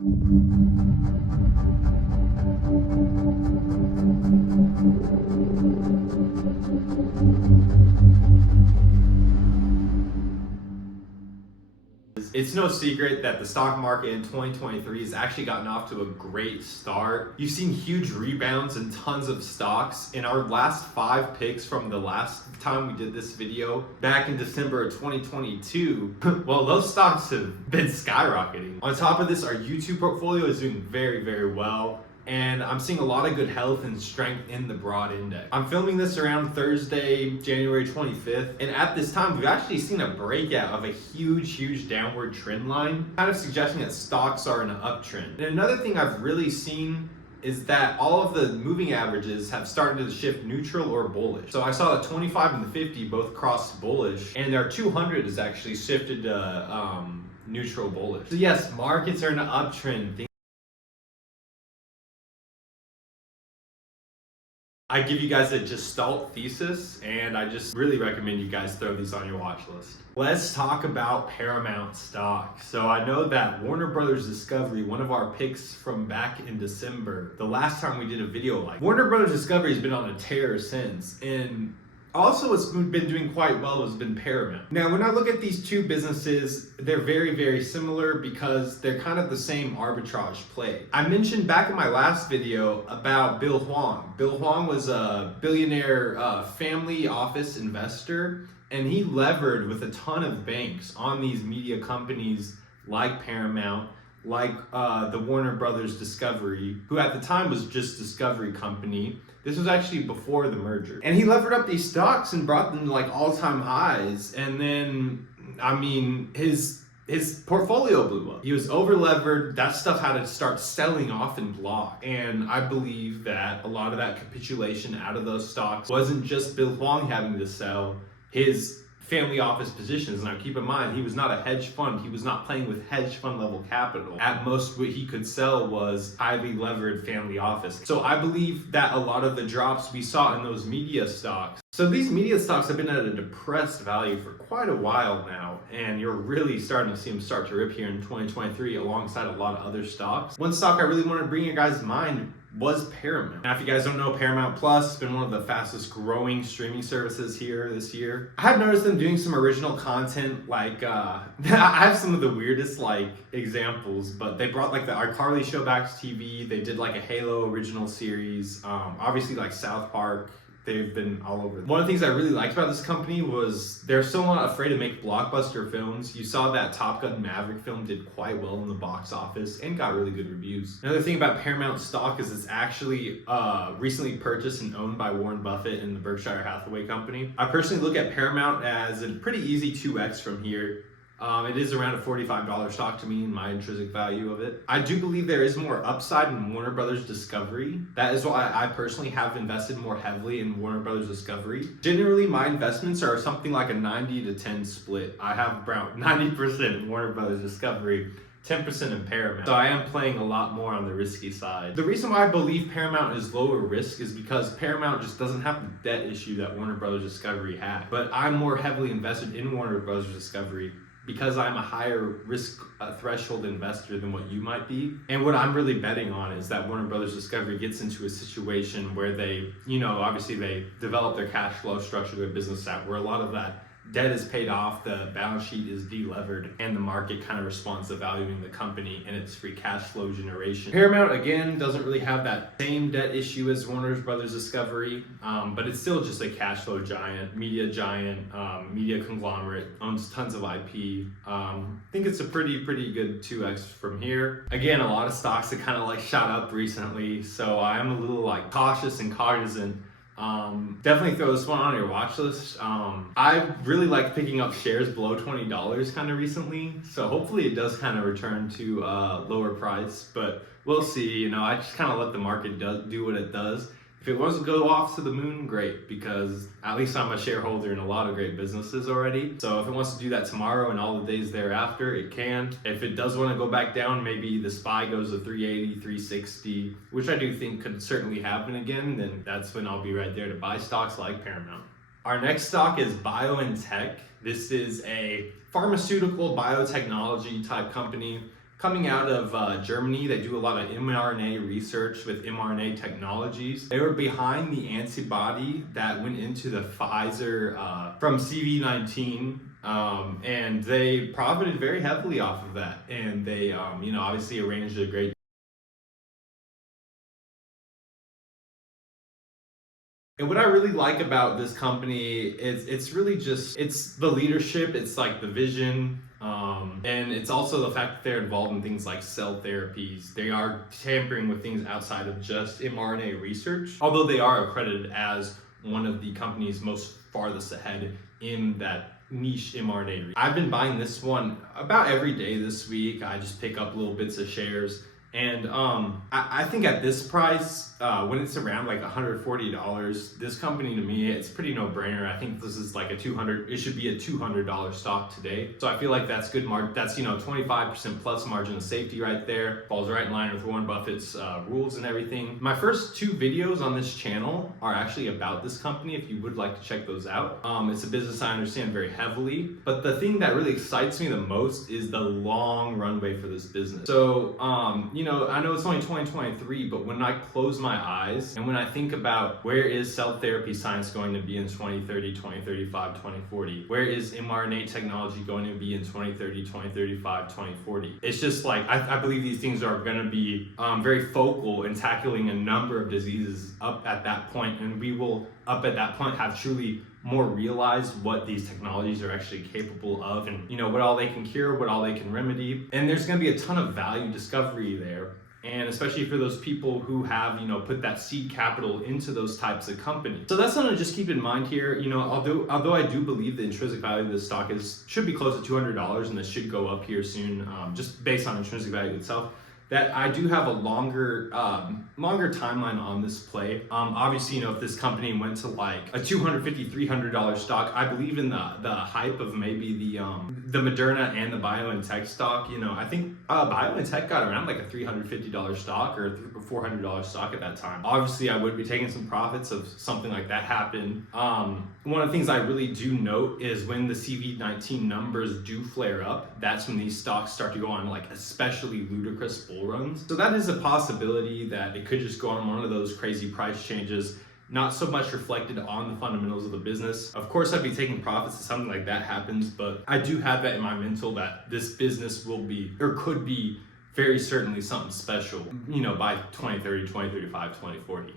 It's no secret that the stock market in 2023 has actually gotten off to a great start. You've seen huge rebounds in tons of stocks. In our last 5 picks from the last time we did this video, back in December of 2022, well, those stocks have been skyrocketing. On top of this, our YouTube portfolio is doing very, very well. And I'm seeing a lot of good health and strength in the broad index. I'm filming this around Thursday, January 25th, and at this time, we've actually seen a breakout of a huge downward trend line, kind of suggesting that stocks are in an uptrend. And another thing I've really seen is that all of the moving averages have started to shift neutral or bullish. So I saw the 25 and the 50 both crossed bullish, and our 200 has actually shifted to neutral bullish. So yes, markets are in an uptrend. I give you guys a gestalt thesis, and I just really recommend you guys throw these on your watch list. Let's talk about Paramount stock. So I know that Warner Brothers Discovery, one of our picks from back in December, the last time we did a video like Warner Brothers Discovery has been on a tear since, and also what's been doing quite well has been Paramount. Now, when I look at these two businesses, they're very similar because they're kind of the same arbitrage play. I mentioned back in my last video about Bill Hwang. Bill Hwang was a billionaire family office investor, and he levered with a ton of banks on these media companies like Paramount, like the Warner Brothers Discovery, who at the time was just Discovery Company. This was actually before the merger. And he levered up these stocks and brought them to like all-time highs. And then, I mean, his portfolio blew up. He was over-levered. That stuff had to start selling off in block. And I believe that a lot of that capitulation out of those stocks wasn't just Bill Hwang having to sell his family office positions. Now keep in mind, he was not a hedge fund. He was not playing with hedge fund level capital. At most, what he could sell was highly levered family office. So I believe that a lot of the drops we saw in those media stocks. So these media stocks have been at a depressed value for quite a while now, and you're really starting to see them start to rip here in 2023 alongside a lot of other stocks. One stock I really want to bring your guys' mind was Paramount. Now, if you guys don't know, Paramount Plus has been one of the fastest growing streaming services here this year. I have noticed them doing some original content, like I have some of the weirdest like examples, but they brought like the iCarly show back to TV. They did like a Halo original series, obviously like South Park. They've been all over. One of the things I really liked about this company was they're still not afraid to make blockbuster films. You saw that Top Gun Maverick film did quite well in the box office and got really good reviews. Another thing about Paramount stock is it's actually recently purchased and owned by Warren Buffett and the Berkshire Hathaway company. I personally look at Paramount as a pretty easy 2x from here. It is around a $45 stock to me in my intrinsic value of it. I do believe there is more upside in Warner Brothers Discovery. That is why I personally have invested more heavily in Warner Brothers Discovery. Generally, my investments are something like a 90 to 10 split. I have about 90% in Warner Brothers Discovery, 10% in Paramount. So I am playing a lot more on the risky side. The reason why I believe Paramount is lower risk is because Paramount just doesn't have the debt issue that Warner Brothers Discovery had. But I'm more heavily invested in Warner Brothers Discovery because I'm a higher risk threshold investor than what you might be. And what I'm really betting on is that Warner Brothers Discovery gets into a situation where they, obviously they develop their cash flow, structure their business out, where a lot of that debt is paid off, the balance sheet is delevered, and the market kind of responds to valuing the company and its free cash flow generation. Paramount, again, doesn't really have that same debt issue as Warner Brothers Discovery, but it's still just a cash flow giant, media conglomerate, owns tons of IP. I think it's a pretty good 2x from here. Again, a lot of stocks that kind of like shot up recently, so I am a little like cautious and cognizant. Definitely throw this one on your watch list. I really like picking up shares below $20 kind of recently, so hopefully it does kind of return to lower price, but we'll see. I just kind of let the market do what it does. If it wants to go off to the moon, great, because at least I'm a shareholder in a lot of great businesses already. So if it wants to do that tomorrow and all the days thereafter, it can. If it does want to go back down, maybe the SPY goes to 380, 360, which I do think could certainly happen again, then that's when I'll be right there to buy stocks like Paramount. Our next stock is BioNTech. This is a pharmaceutical biotechnology type company. coming out of Germany. They do a lot of mRNA research with mRNA technologies. They were behind the antibody that went into the Pfizer from CV-19. And they profited very heavily off of that. And they, obviously arranged a great. And what I really like about this company is it's really just, it's the leadership, it's like the vision, and it's also the fact that they're involved in things like cell therapies. They are tampering with things outside of just mRNA research, although they are accredited as one of the companies most farthest ahead in that niche mRNA. I've been buying this one about every day this week. I just pick up little bits of shares. And I think at this price, when it's around like $140, this company to me, it's pretty no-brainer. I think this is like it should be a $200 stock today. So I feel like that's good margin. That's 25% plus margin of safety right there. Falls right in line with Warren Buffett's rules and everything. My first 2 videos on this channel are actually about this company if you would like to check those out. It's a business I understand very heavily, but the thing that really excites me the most is the long runway for this business. So, I know it's only 2023, but when I close my eyes and when I think about where is cell therapy science going to be in 2030, 2035, 2040, where is mRNA technology going to be in 2030, 2035, 2040, it's just like, I believe these things are going to be very focal in tackling a number of diseases up at that point, and we will up at that point have truly more realized what these technologies are actually capable of, and what all they can cure, what all they can remedy. And there's going to be a ton of value discovery there, and especially for those people who have put that seed capital into those types of companies. So that's something to just keep in mind here. Although I do believe the intrinsic value of this stock should be close to $200, and this should go up here soon, just based on intrinsic value itself, that I do have a longer timeline on this play. Obviously, if this company went to like a $250, $300 stock, I believe in the hype of maybe the Moderna and the BioNTech stock. I think BioNTech got around like a $350 stock or a $400 stock at that time. Obviously, I would be taking some profits if something like that happened. One of the things I really do note is when the CV-19 numbers do flare up, that's when these stocks start to go on like especially ludicrous bull runs. So that is a possibility that it could just go on one of those crazy price changes, not so much reflected on the fundamentals of the business. Of course, I'd be taking profits if something like that happens, but I do have that in my mental that this business will be, or could be, very certainly something special, by 2030, 2035, 2040.